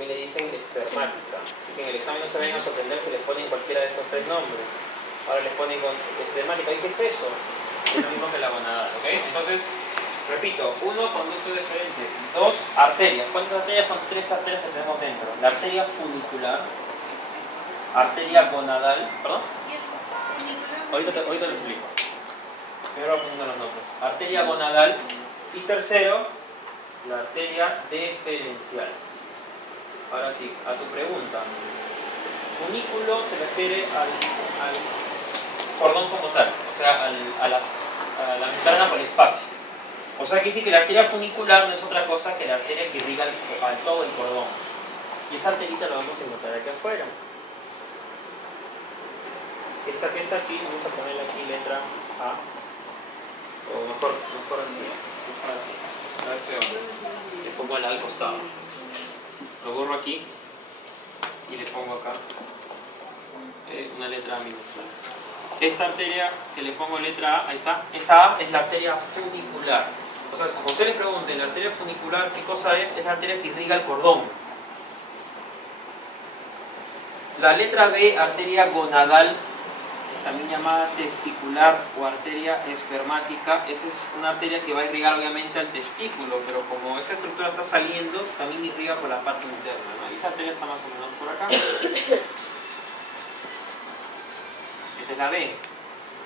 también le dicen espermática. Así que en el examen no se vayan a sorprender si les ponen cualquiera de estos tres nombres. Ahora les ponen con espermática. ¿Y qué es eso? Es lo mismo que la gonadal, ¿ok? Entonces, repito, 1, conducto deferente. 2, arterias. ¿Cuántas arterias? Son 3 arterias que tenemos dentro. La arteria funicular, arteria gonadal, ¿perdón? Ahorita lo explico. Primero apunto los nombres. Arteria gonadal y tercero, la arteria deferencial. Ahora sí, a tu pregunta. Funículo se refiere al cordón como tal, o sea, a la membrana por el espacio. O sea que sí que la arteria funicular no es otra cosa que la arteria que irriga al todo el cordón. Y esa arterita la vamos a encontrar aquí afuera. Esta que está aquí, vamos a ponerle aquí letra A. O mejor así. A ver qué onda. Le pongo al costado. Lo borro aquí y le pongo acá una letra A minúscula. Esta arteria que le pongo letra A, ahí está, esa A es la arteria funicular. O sea, cuando usted le pregunte, la arteria funicular, ¿qué cosa es? Es la arteria que irriga el cordón. La letra B, arteria gonadal, también llamada testicular o arteria espermática, esa es una arteria que va a irrigar obviamente al testículo, pero como esa estructura está saliendo, también irriga por la parte interna, ¿no? Y esa arteria está más o menos por acá. Esta es la B,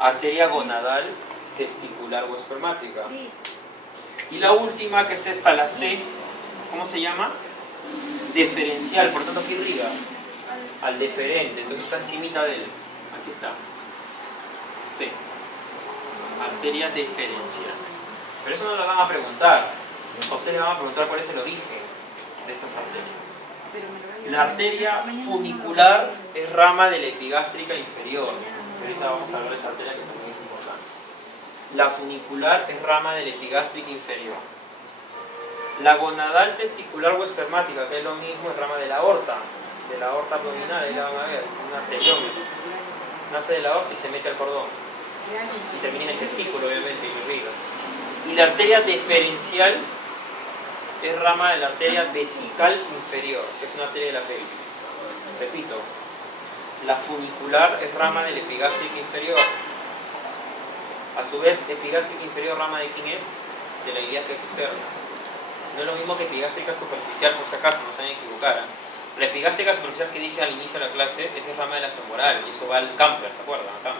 arteria gonadal, testicular o espermática. Y la última, que es esta, la C, ¿cómo se llama? Deferencial, por tanto, ¿qué irriga? Al deferente, entonces está encimita de él. Aquí está. C. Arteria deferencial. Pero eso no lo van a preguntar. A ustedes le van a preguntar cuál es el origen de estas arterias. La arteria funicular es rama de la epigástrica inferior. Ahorita vamos a hablar de esa arteria que también es importante. La funicular es rama de la epigástrica inferior. La gonadal testicular o espermática, que es lo mismo, es rama de la aorta abdominal, ahí la van a ver, una arteriomes. Nace de la aorta y se mete al cordón. Y termina en el testículo, obviamente, y irriga. Y la arteria deferencial es rama de la arteria vesical inferior, que es una arteria de la pelvis. Repito, la funicular es rama de la epigástrica inferior. A su vez, epigástrica inferior, ¿rama de quién es? De la ilíaca externa. No es lo mismo que epigástrica superficial, por si acaso, no se vayan a equivocar. La epigástrica superficial que dije al inicio de la clase, esa es rama de la femoral, y eso va al Camper, ¿se acuerdan? Acá.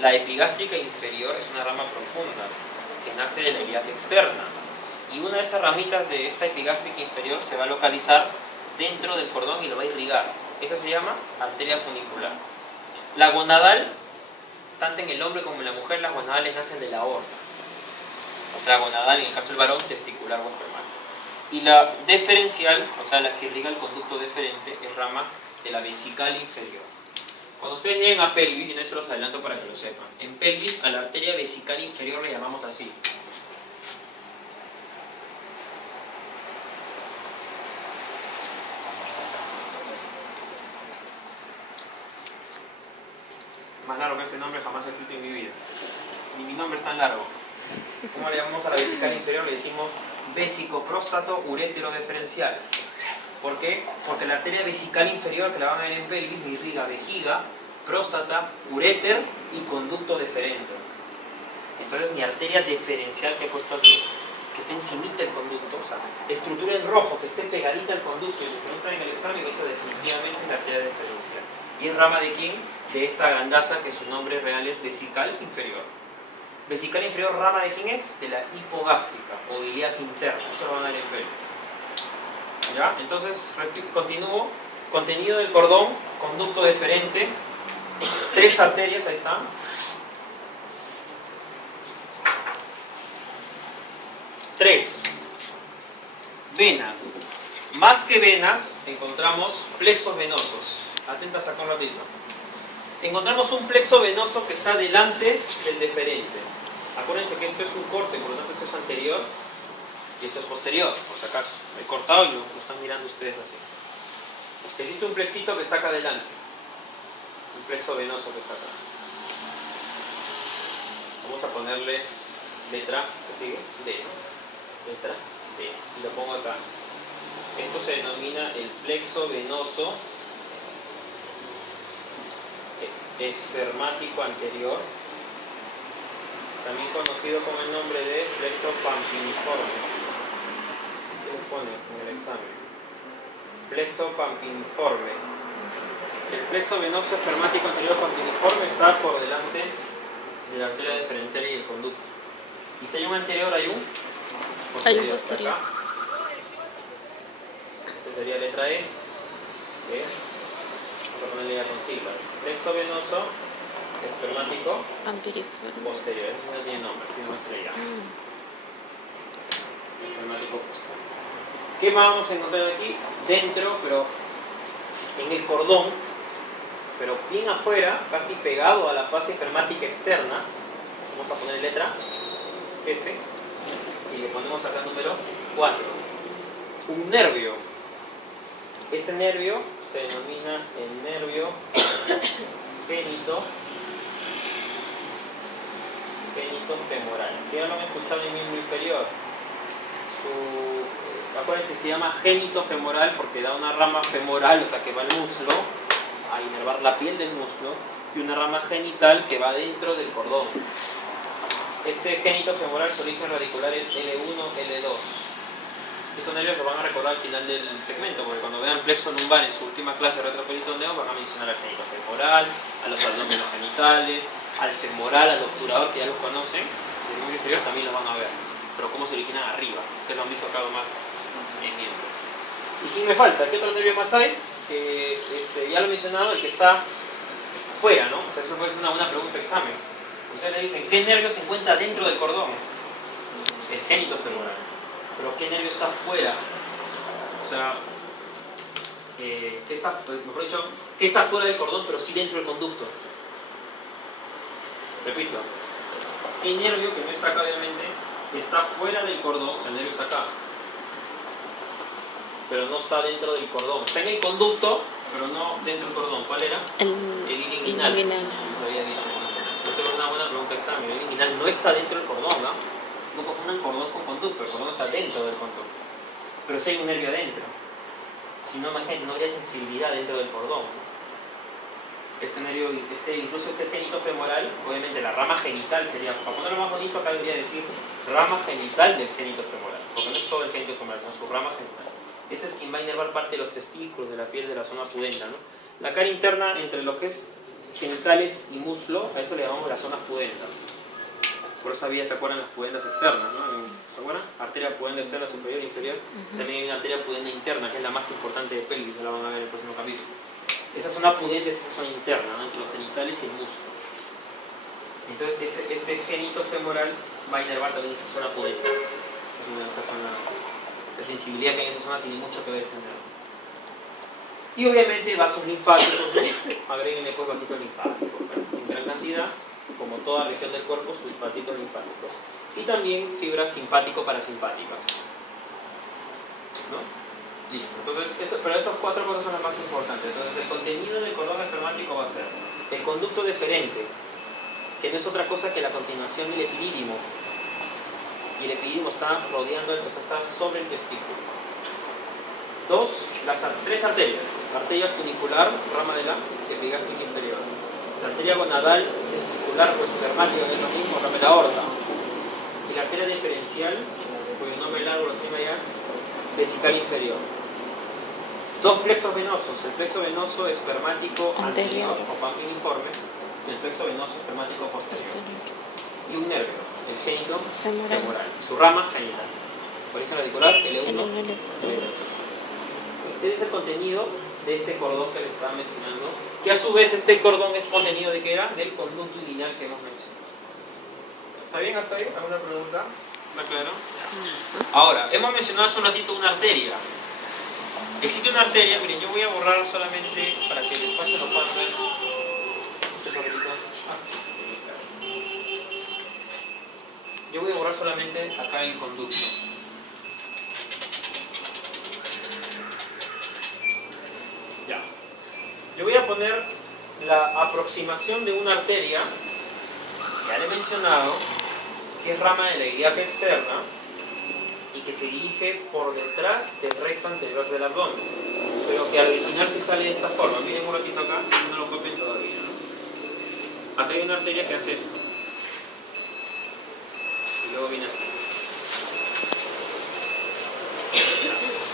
La epigástrica inferior es una rama profunda, que nace de la ilíaca externa. Y una de esas ramitas de esta epigástrica inferior se va a localizar dentro del cordón y lo va a irrigar. Esa se llama arteria funicular. La gonadal, tanto en el hombre como en la mujer, las gonadales nacen de la aorta. O sea, gonadal, en el caso del varón, testicular o espermática. Y la deferencial, o sea, la que irriga el conducto deferente, es rama de la vesical inferior. Cuando ustedes lleguen a pelvis, y no se los adelanto para que lo sepan, en pelvis a la arteria vesical inferior le llamamos así. Más largo que este nombre jamás he escrito en mi vida. Ni mi nombre es tan largo. ¿Cómo le llamamos a la vesical inferior? Le decimos vesicopróstato urétero deferencial. ¿Por qué? Porque la arteria vesical inferior, que la van a ver en pelvis, irriga vejiga, próstata, uréter y conducto deferente. Entonces mi arteria deferencial que he puesto aquí, que esté encimita del conducto, o sea, estructura en rojo, que esté pegadita al conducto, y se preguntan en el examen, esa definitivamente es la arteria deferencial. ¿Y es rama de quién? De esta grandaza que su nombre real es vesical inferior. Vesical inferior, ¿rama de quién es? De la hipogástrica o ilíaca interna. Eso lo van a ver en pelvis. ¿Ya? Entonces, continúo. Contenido del cordón, conducto deferente, 3 arterias, ahí están. Tres venas. Más que venas, encontramos plexos venosos. Atentas acá un ratito. Encontramos un plexo venoso que está delante del deferente. Acuérdense que esto es un corte, por lo tanto esto es anterior y esto es posterior, por si acaso. He cortado y lo están mirando ustedes así. Existe un plexito que está acá adelante. Un plexo venoso que está acá. Vamos a ponerle letra, ¿qué sigue? D. Letra D. Y lo pongo acá. Esto se denomina el plexo venoso espermático anterior, también conocido con el nombre de plexo pampiniforme. ¿Qué le pone en el examen? Plexo pampiniforme. El plexo venoso espermático anterior pampiniforme está por delante de la arteria diferencial y el conducto. Y si hay un anterior, hay un posterior. Hay un posterior. Acá. Esta sería letra E. Vamos a ponerle ya con siglas. Plexo venoso espermático posterior. Eso no tiene nombre, sino estrella. Espermático posterior. ¿Qué vamos a encontrar aquí? Dentro, pero en el cordón, pero bien afuera, casi pegado a la fase espermática externa. Vamos a poner letra F y le ponemos acá número 4. Un nervio. Este nervio se denomina el nervio génito femoral. Ya lo han escuchado en miembro inferior. Acuérdense, se llama génito femoral porque da una rama femoral, o sea que va al muslo, a inervar la piel del muslo, y una rama genital que va dentro del cordón. Este génito femoral, su origen radicular es L1, L2. Esos nervios lo van a recordar al final del segmento, porque cuando vean plexo lumbar en su última clase de retroperitoneo van a mencionar al génito femoral, a los abdómenos genitales, al femoral, al obturador, que ya los conocen, del miembro inferior también los van a ver, pero cómo se originan arriba. Ustedes lo han visto acá más en miembros. ¿Y quién me falta? ¿Qué otro nervio más hay? Ya lo he mencionado, el que está fuera, ¿no? O sea, eso puede ser una pregunta de examen. Ustedes le dicen, ¿qué nervio se encuentra dentro del cordón? El génito femoral. Pero ¿qué nervio está fuera? O sea, ¿qué está fuera del cordón, pero sí dentro del conducto? Repito, ¿qué nervio, que no está acá obviamente, está fuera del cordón? O sea, el nervio está acá, pero no está dentro del cordón. Está en el conducto, pero no dentro del cordón. ¿Cuál era? El inguinal. Lo había dicho. Eso es una buena pregunta de examen. El inguinal no está dentro del cordón, ¿no? No confundan cordón con conducto. El cordón está dentro del conducto. Pero si hay un nervio adentro. Si no, imagínate, no habría sensibilidad dentro del cordón, ¿no? Este nervio, incluso este génito femoral, obviamente la rama genital sería, para ponerlo más bonito, acá debería decir rama genital del génito femoral, porque no es todo el génito femoral, con su rama genital. Este es quien va a inervar parte de los testículos, de la piel, de la zona pudenda, ¿no? La cara interna entre lo que es genitales y muslo, a eso le llamamos las zonas pudendas. Por esa vía se acuerdan las pudendas externas, ¿no? ¿Se acuerdan? Arteria pudenda externa superior e inferior. También hay una arteria pudenda interna, que es la más importante de pelvis, ya la van a ver en el próximo capítulo. Esa zona pudenda es esa zona interna, ¿no? Entre los genitales y el muslo. Entonces, este génito femoral va a inervar también esa zona pudenda. Esa zona, la sensibilidad que hay en esa zona tiene mucho que ver con eso. Y obviamente vasos linfáticos, ¿no? Agréguenle pues vasitos linfáticos, ¿no? En gran cantidad, como toda región del cuerpo, sus vasitos linfáticos. Y también fibras simpático-parasimpáticas, ¿no? Listo. Entonces, pero esas 4 cosas son las más importantes. Entonces, el contenido del cordón espermático va a ser el conducto deferente, que no es otra cosa que la continuación del epidídimo. Y el epidídimo está rodeando, o sea, está sobre el testículo. 2, las 3 arterias. Arteria funicular, rama de la epigastrio inferior. La arteria gonadal, testicular o espermática, que es lo mismo, rama de la aorta. Y la arteria diferencial, cuyo nombre largo lo tiene allá, vesical inferior. 2 plexos venosos. El plexo venoso espermático anterior o pampiniforme, y el plexo venoso espermático posterior. Y un nervio, el génito femoral. Su rama genital. Origen radicular, L1, L2. Este es el contenido de este cordón que les estaba mencionando, que a su vez este cordón es contenido de ¿qué era? Del conducto inguinal que hemos mencionado. ¿Está bien hasta ahí? ¿Alguna pregunta? ¿Está claro? Ahora, hemos mencionado hace un ratito una arteria. Existe una arteria, miren, yo voy a borrar solamente para que después lo puedan ver. Yo voy a borrar solamente acá el conducto. Ya. Yo voy a poner la aproximación de una arteria, ya le he mencionado, que es rama de la ilíaca externa y que se dirige por detrás del recto anterior del abdomen, pero que al final se sale de esta forma. Miren un ratito acá, no lo copien todavía, ¿no? Acá hay una arteria que hace esto y luego viene así.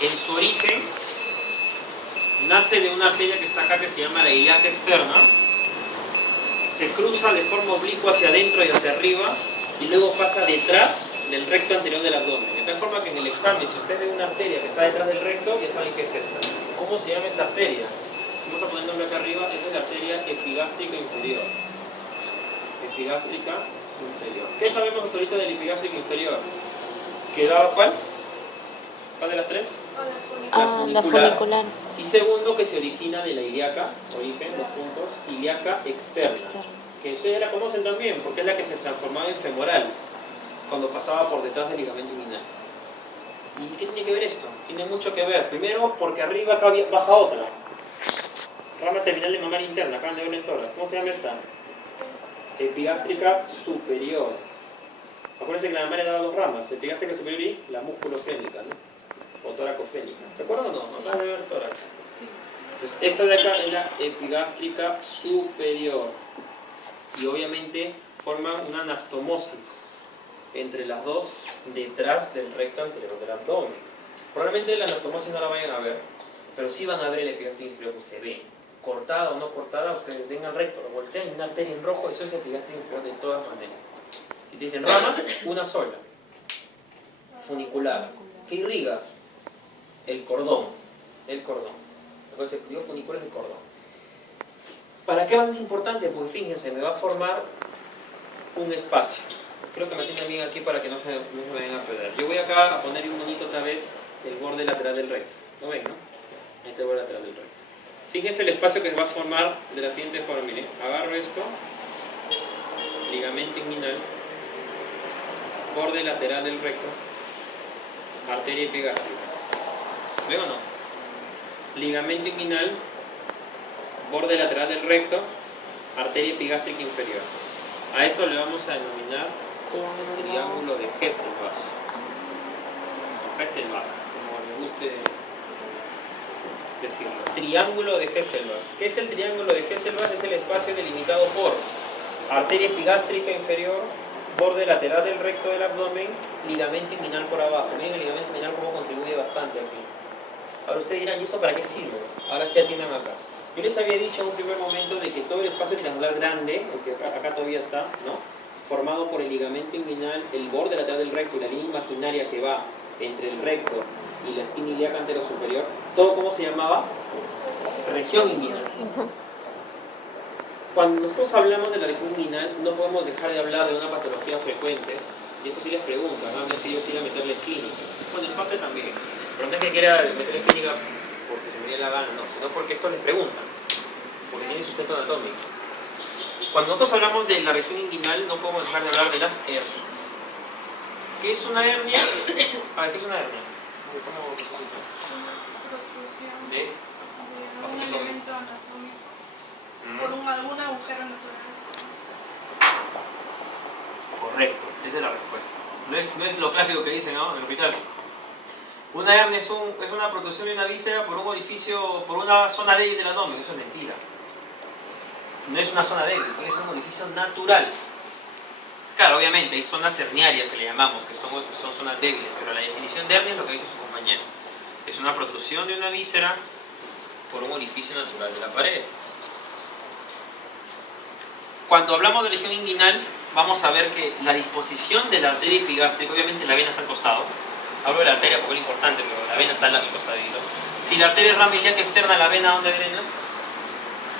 En su origen nace de una arteria que está acá, que se llama la ilíaca externa, se cruza de forma oblicua hacia adentro y hacia arriba y luego pasa detrás del recto anterior del abdomen, de tal forma que en el examen, si usted ve una arteria que está detrás del recto, ya saben qué es esta. ¿Cómo se llama esta arteria? Vamos a poner el nombre acá arriba. Esa es la arteria epigástrica inferior. Epigástrica inferior. ¿Qué sabemos hasta ahorita de la epigástrica inferior? ¿Qué daba cuál? ¿Cuál de las tres? La funicular. Y segundo, que se origina de la ilíaca, origen, dos puntos, ilíaca externa. Que ustedes ya la conocen también, porque es la que se transformaba en femoral cuando pasaba por detrás del ligamento inguinal. ¿Y qué tiene que ver esto? Tiene mucho que ver. Primero, porque arriba acá baja otra. Rama terminal de mamaria interna, acaban de ver en el tórax. ¿Cómo se llama esta? Epigástrica superior. Acuérdense que la mamaria daba dos ramas, epigástrica superior y la musculofénica, ¿no? O toracofénica. ¿Se acuerdan o no? Acaban de ver el tórax. Sí. Entonces, esta de acá es la epigástrica superior. Y obviamente forman una anastomosis entre las dos detrás del recto anterior del abdomen. Probablemente la anastomosis no la vayan a ver, pero sí van a ver el epigástrico inferior, que se ve. Cortada o no cortada, ustedes vengan recto, lo voltean y una arteria en rojo, eso es epigástrico inferior de todas maneras. Si te dicen ramas, una sola. Funicular. ¿Qué irriga? El cordón. El cordón. Entonces, el funicular es el cordón. ¿Para qué más es importante? Porque fíjense, me va a formar un espacio. Creo que me tienen bien aquí para que no se me vayan a perder. Yo voy acá a poner un monito otra vez el borde lateral del recto. ¿Lo ven, no? Ahí está el borde lateral del recto. Fíjense el espacio que se va a formar de la siguiente forma. Miren, agarro esto, ligamento inguinal, borde lateral del recto, arteria epigástrica. ¿Ven o no? Ligamento inguinal, borde lateral del recto, arteria epigástrica inferior. A eso le vamos a denominar triángulo de Hesselbach. O Hesselbach, como le guste decirlo. Triángulo de Hesselbach. ¿Qué es el triángulo de Hesselbach? Es el espacio delimitado por arteria epigástrica inferior, borde lateral del recto del abdomen, ligamento inguinal por abajo. Miren el ligamento inguinal cómo contribuye bastante aquí. Ahora ustedes dirán, ¿y eso para qué sirve? Ahora sí atiendan acá. Yo les había dicho en un primer momento de que todo el espacio triangular grande, el que acá todavía está, ¿no?, formado por el ligamento inguinal, el borde lateral del recto y la línea imaginaria que va entre el recto y la espina ilíaca anterosuperior, todo ¿cómo se llamaba? Región inguinal. Cuando nosotros hablamos de la región inguinal, no podemos dejar de hablar de una patología frecuente, y esto sí les preguntan, ¿no? No es que yo quiera meterles clínica. Bueno, en parte también, pero no es que quiera meterles clínica porque se me dé la gana, no, sino porque esto les preguntan, porque tiene sustento anatómico. Cuando nosotros hablamos de la región inguinal, no podemos dejar de hablar de las hernias. ¿Qué es una hernia? A ver, ¿qué es una hernia? ¿Cómo se cita? ¿De? Un elemento anatómico. Por algún agujero natural. Correcto, esa es la respuesta. No es lo clásico que dicen, ¿no?, en el hospital. Una hernia es una protrusión de una víscera por un orificio, por una zona débil del abdomen. Eso es mentira. No es una zona débil, es un orificio natural. Claro, obviamente hay zonas herniarias que le llamamos, que son zonas débiles, pero la definición de hernia es lo que ha dicho su compañero. Es una protrusión de una víscera por un orificio natural de la pared. Cuando hablamos de región inguinal, vamos a ver que la disposición de la arteria epigástrica, obviamente la vena está al costado. Hablo de la arteria porque es importante, pero la vena está al costadito. Si la arteria es rama ilíaca externa, ¿la vena dónde drena?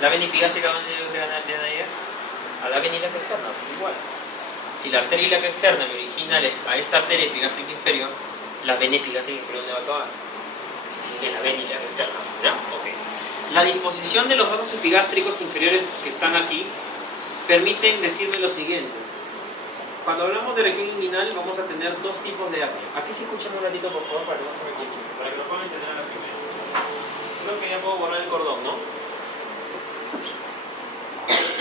¿La vena epigástrica dónde drena ella? A la vena ilíaca externa, igual. Si la arteria ilíaca externa me origina a esta arteria epigástrica inferior, la vena epigástrica inferior ¿dónde va a acabar? En la vena ilíaca externa, ¿ya? Ok. La disposición de los vasos epigástricos inferiores que están aquí permiten decirme lo siguiente. Cuando hablamos de región inguinal vamos a tener dos tipos de hernia. Aquí sí escuchen un ratito por favor para que no se me complique, para que lo puedan entender a la primera. Creo que ya puedo borrar el cordón, ¿no?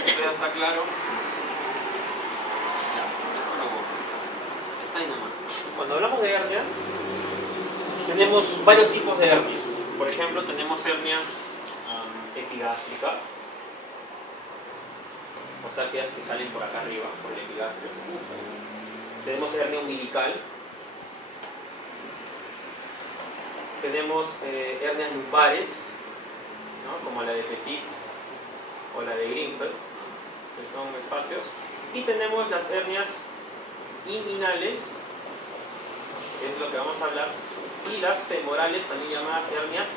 Esto ya está claro. Ya, esto lo borro. Ahí nomás. Cuando hablamos de hernias, tenemos varios tipos de hernias. Por ejemplo, tenemos hernias epigástricas, o sea, que salen por acá arriba, por el epigastrio. Tenemos hernia umbilical. Tenemos hernias lumbares, ¿no? Como la de Petit o la de Grinfeld, que son espacios. Y tenemos las hernias inguinales, que es lo que vamos a hablar, y las femorales, también llamadas hernias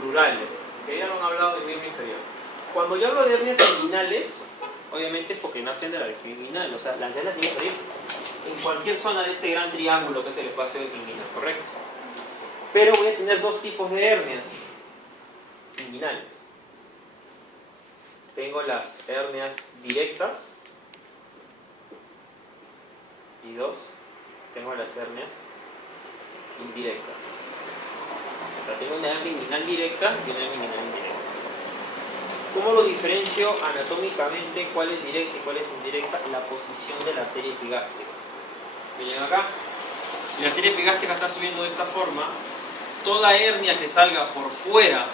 crurales, que ya lo han hablado del miembro inferior. Cuando yo hablo de hernias inguinales, obviamente es porque nacen de la región inguinal, o sea, las hernias tienen que salir en cualquier zona de este gran triángulo que es el espacio inguinal, ¿correcto? Pero voy a tener dos tipos de hernias inguinales. Tengo las hernias directas y tengo las hernias indirectas. O sea, tengo una hernia inguinal directa y una hernia inguinal indirecta. ¿Cómo lo diferencio anatómicamente cuál es directa y cuál es indirecta? La posición de la arteria epigástrica. Miren acá, si la arteria epigástrica está subiendo de esta forma, toda hernia que salga por fuera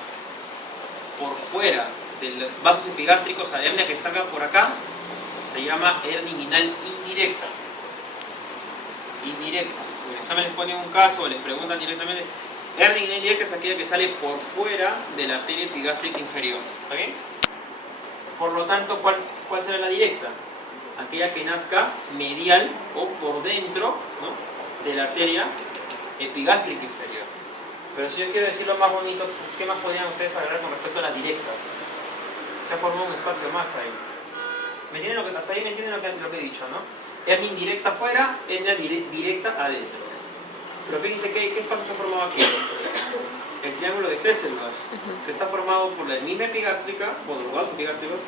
de los vasos epigástricos, o sea, hernia que salga por acá, se llama hernia inguinal indirecta. Indirecta. En el examen les ponen un caso o les preguntan directamente. Hernia inguinal indirecta es aquella que sale por fuera de la arteria epigástrica inferior. ¿Está bien? Por lo tanto, ¿cuál será la directa? Aquella que nazca medial o por dentro, ¿no?, de la arteria epigástrica inferior. Pero si yo quiero decirlo más bonito, ¿qué más podrían ustedes agregar con respecto a las directas? Se ha formado un espacio más ahí. ¿Me entienden lo que, hasta ahí me entienden lo que he dicho, ¿no? Hernia indirecta afuera, hernia directa adentro. Pero fíjense qué espacio se ha formado aquí. El triángulo de Hesselbach, que está formado por la misma epigástrica, por los vasos epigástricos,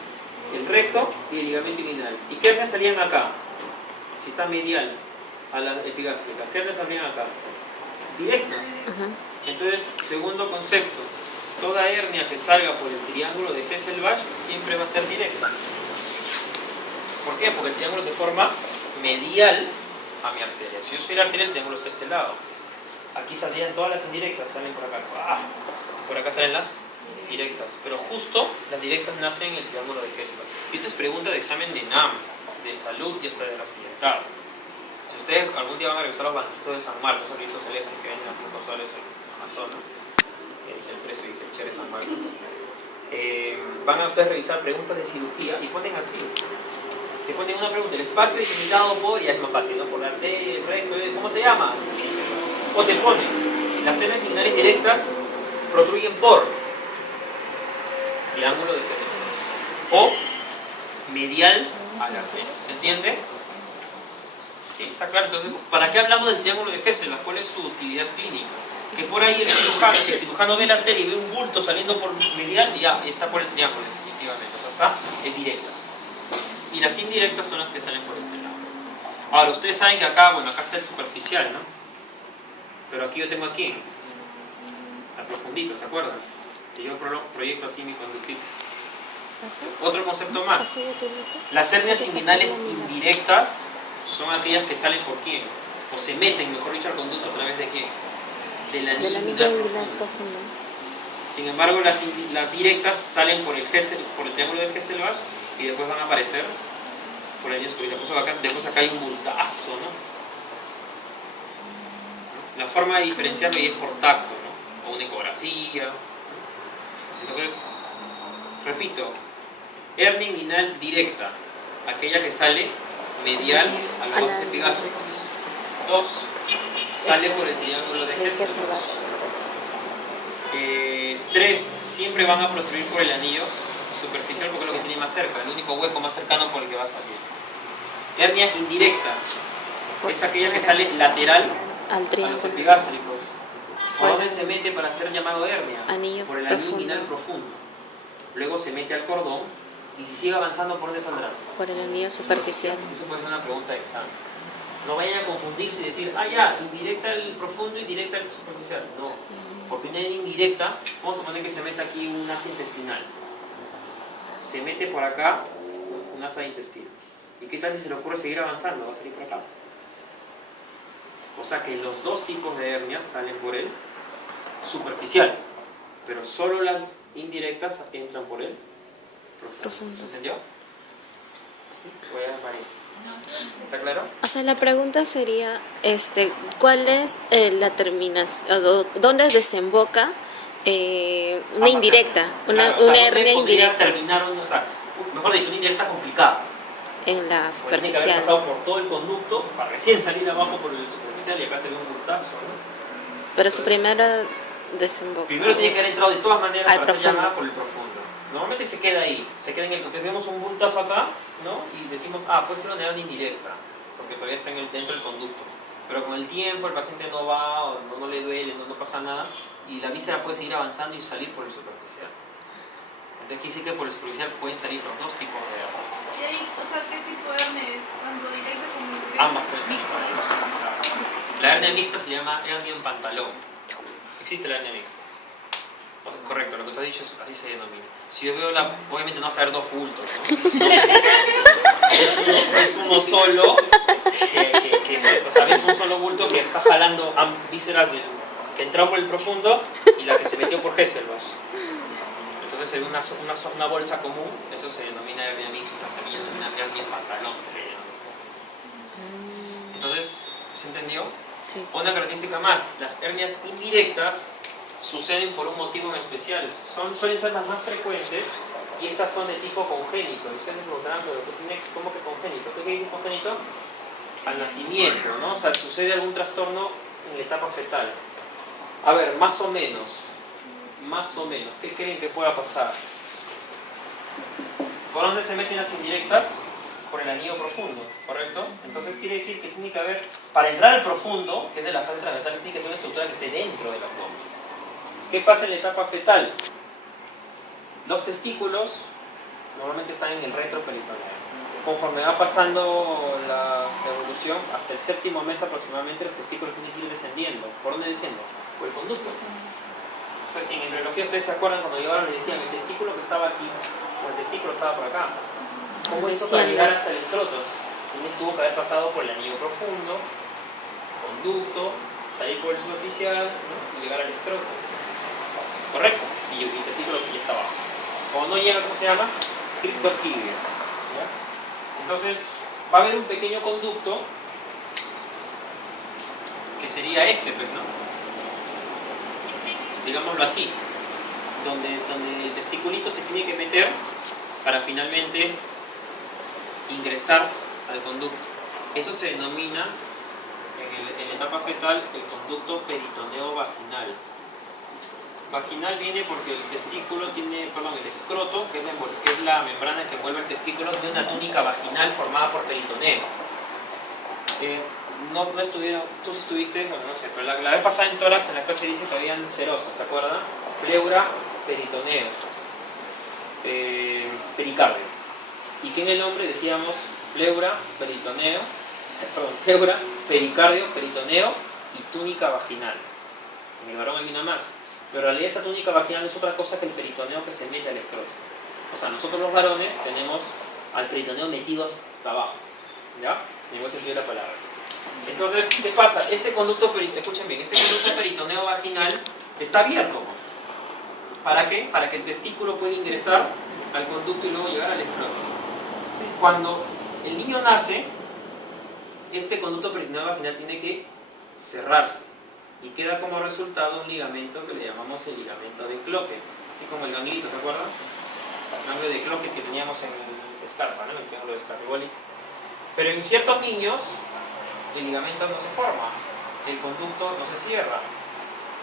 el recto y el ligamento inguinal. ¿Y qué hernias salían acá? Si está medial a la epigástrica, ¿qué hernias salían acá? Directas. Entonces, segundo concepto, toda hernia que salga por el triángulo de Hesselbach siempre va a ser directa. ¿Por qué? Porque el triángulo se forma medial a mi arteria. Si yo soy la arteria, el triángulo está a este lado. Aquí saldrían todas las indirectas, salen por acá. Por acá salen las directas. Pero justo las directas nacen en el triángulo de Hesselbach. Y esto es pregunta de examen de NAM, de salud y hasta de accidentado. Si ustedes algún día van a revisar los banquitos de San Marcos, esos libritos celestes que venden a 5 soles en Amazonas, que dice el precio y dice el chévere San Marcos, van a ustedes revisar preguntas de cirugía y ponen así. Te ponen una pregunta, el espacio delimitado por, ya es más fácil, ¿no? Por la arteria, el recto, ¿cómo se llama? O te ponen, las hernias inguinales directas protruyen por triángulo de Hesselbach o medial a la arteria. ¿Se entiende? Sí, está claro. Entonces, ¿para qué hablamos del triángulo de Hesselbach? ¿Cuál es su utilidad clínica? Que por ahí el cirujano, si el cirujano ve la arteria y ve un bulto saliendo por medial, ya está por el triángulo, definitivamente. O sea, es directa. Y las indirectas son las que salen por este lado. Ahora, ustedes saben que acá, bueno, acá está el superficial, ¿no? Pero aquí yo tengo aquí, al profundito, ¿se acuerdan? Que yo proyecto así mi conductito. Otro concepto más. Las hernias inguinales indirectas son aquellas que salen por quién, o se meten, mejor dicho, al conducto a través de quién, de la anillo inguinal profundo. Sin embargo, las directas salen por el triángulo de Hesselbach y después van a aparecer por el escurito. Después acá hay un bultazo, ¿no? La forma de diferenciarlo es por tacto, ¿no? O una ecografía. Entonces, repito, hernia inguinal directa, aquella que sale medial a los vasos epigástricos. 2. Sale por el triángulo de Hesselbach. 3. Siempre van a protruir por el anillo superficial porque es lo que tiene más cerca, el único hueco más cercano por el que va a salir. Hernia indirecta es aquella que sale lateral a los epigástricos. ¿Por dónde se mete para ser llamado hernia? Por el anillo inguinal profundo. Luego se mete al cordón y si sigue avanzando, ¿por dónde saldrá? Por el anillo superficial. Eso puede ser una pregunta de examen. No vayan a confundirse y decir, ya, indirecta el profundo y directa el superficial. No, porque una hernia indirecta, vamos a suponer que se mete aquí un asa intestinal. Se mete por acá un asa intestinal. ¿Y qué tal si se le ocurre seguir avanzando? Va a salir por acá. O sea que los dos tipos de hernias salen por el superficial, pero solo las indirectas entran por el profundo. ¿Entendió? Voy a María. ¿Está claro? O sea, la pregunta sería, ¿cuál es la terminación, dónde desemboca una indirecta, una hernia indirecta? Terminar o sea, mejor dicho, una indirecta complicada. En la Tiene que haber superficial. pasado por todo el conducto para recién salir abajo por el superficial y acá se ve un puntazo, ¿no? Pero su primera desemboca. Primero tiene que haber entrado de todas maneras al para ser profundo. llamada por el profundo. Normalmente se queda ahí, se queda en el. Entonces vemos un bultazo acá, ¿no? Y decimos, puede ser una hernia indirecta, porque todavía está dentro del conducto. Pero con el tiempo el paciente no va, o no le duele, no pasa nada, y la víscera puede seguir avanzando y salir por el superficial. Entonces quiere decir que por el superficial pueden salir los dos tipos de hernias. ¿Y ahí, o sea, qué tipo de hernia es? ¿Tanto directa como indirecta? Ambas pueden ser. La hernia mixta se llama hernia en pantalón. Existe la hernia mixta. O sea, correcto, lo que tú has dicho es, así se denomina. Si yo veo obviamente no vas a ver dos bultos, ¿no? Es uno solo, o sea, ves un solo bulto que está jalando vísceras que entró por el profundo y la que se metió por Hesselbach. Entonces en una bolsa común, eso se denomina hernia mixta, también una hernia en pantalón se le llama. Entonces, ¿se entendió? Sí. Una característica más, las hernias indirectas suceden por un motivo en especial. Suelen ser las más frecuentes y estas son de tipo congénito. Ustedes me preguntarán, pero ¿cómo que congénito? ¿Qué dice congénito? Al nacimiento, ¿no? O sea, sucede algún trastorno en la etapa fetal. A ver, más o menos, ¿qué creen que pueda pasar? ¿Por dónde se meten las indirectas? Por el anillo profundo, ¿correcto? Entonces quiere decir que tiene que haber, para entrar al profundo, que es de la fase transversal, tiene que ser una estructura que esté dentro del abdomen. ¿Qué pasa en la etapa fetal? Los testículos normalmente están en el retroperitoneo. Conforme va pasando la evolución, hasta el 7º mes aproximadamente, los testículos tienen que ir descendiendo. ¿Por dónde descienden? Por el conducto. Entonces, si en embriología ustedes se acuerdan cuando llegaron le decían el testículo que estaba aquí, o el testículo estaba por acá. ¿Cómo hizo para llegar hasta el escroto? Tuvo que haber pasado por el anillo profundo, conducto, salir por el superficial, ¿no? Y llegar al escroto. ¿Correcto? Y el testículo que ya está abajo. Cuando no llega, ¿cómo se llama? Criptorquídeo. Entonces, va a haber un pequeño conducto que sería este, pues, ¿no? Digámoslo así, donde el testiculito se tiene que meter para finalmente ingresar al conducto. Eso se denomina en la etapa fetal el conducto peritoneo vaginal. Vaginal viene porque el testículo tiene, el escroto, que es la membrana que envuelve el testículo, tiene una túnica vaginal formada por peritoneo. No estuvieron, tú sí estuviste, bueno, no sé, pero la vez pasada en tórax en la clase dije que habían serosas, ¿se acuerdan? Pleura, peritoneo, pericardio. ¿Y qué en el nombre decíamos? Pleura, peritoneo, pleura, pericardio, peritoneo y túnica vaginal. En el varón hay una más. Pero en realidad esa túnica vaginal es otra cosa que el peritoneo que se mete al escroto. O sea, nosotros los varones tenemos al peritoneo metido hasta abajo. ¿Ya? En ese sentido de la palabra. Entonces, ¿qué pasa? Este conducto, escuchen bien, este conducto peritoneo vaginal está abierto. ¿Para qué? Para que el testículo pueda ingresar al conducto y luego llegar al escroto. Cuando el niño nace, este conducto peritoneo vaginal tiene que cerrarse. Y queda como resultado un ligamento que le llamamos el ligamento de Cloque, así como el ganglito, ¿se acuerdan? El ganglio de Cloque que teníamos en el Scarpa, ¿no? En el triángulo de Scarpa, igualito. Pero en ciertos niños el ligamento no se forma, el conducto no se cierra.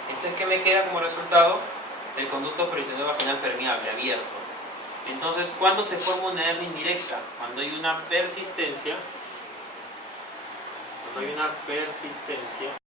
Entonces, ¿qué me queda como resultado? El conducto peritoneo vaginal permeable, abierto. Entonces, ¿cuándo se forma una hernia indirecta? Cuando hay una persistencia